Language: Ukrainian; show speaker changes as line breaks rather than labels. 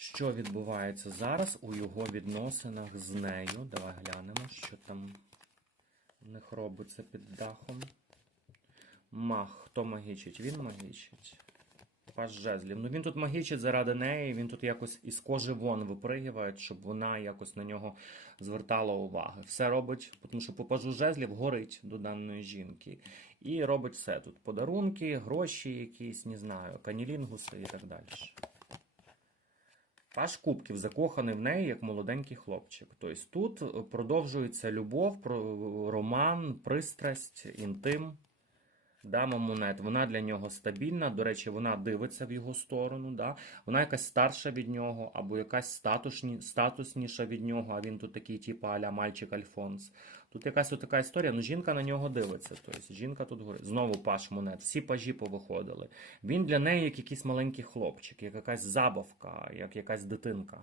Що відбувається зараз у його відносинах з нею? Давай глянемо, що там в них робиться під дахом. Мах. Хто магічить? Він магічить. Паш жезлів. Ну він тут магічить заради неї, він тут якось із кожи вон випригиває, щоб вона якось на нього звертала увагу. Все робить, тому що по пажу жезлів горить до даної жінки. І робить все тут. Подарунки, гроші якісь, не знаю, канілінгуси і так далі. Паш Кубків закоханий в неї як молоденький хлопчик. Тобто тут продовжується любов, роман, пристрасть, інтим. Дама монет, вона для нього стабільна. До речі, вона дивиться в його сторону. Да? Вона якась старша від нього, або якась статусні, статусніша від нього, а він тут такий, типу, аля мальчик Альфонс. Тут якась така історія, ну жінка на нього дивиться. Тобто жінка тут говорить. Знову паш монет, всі пажі повиходили. Він для неї як якийсь маленький хлопчик, як якась забавка, як якась дитинка.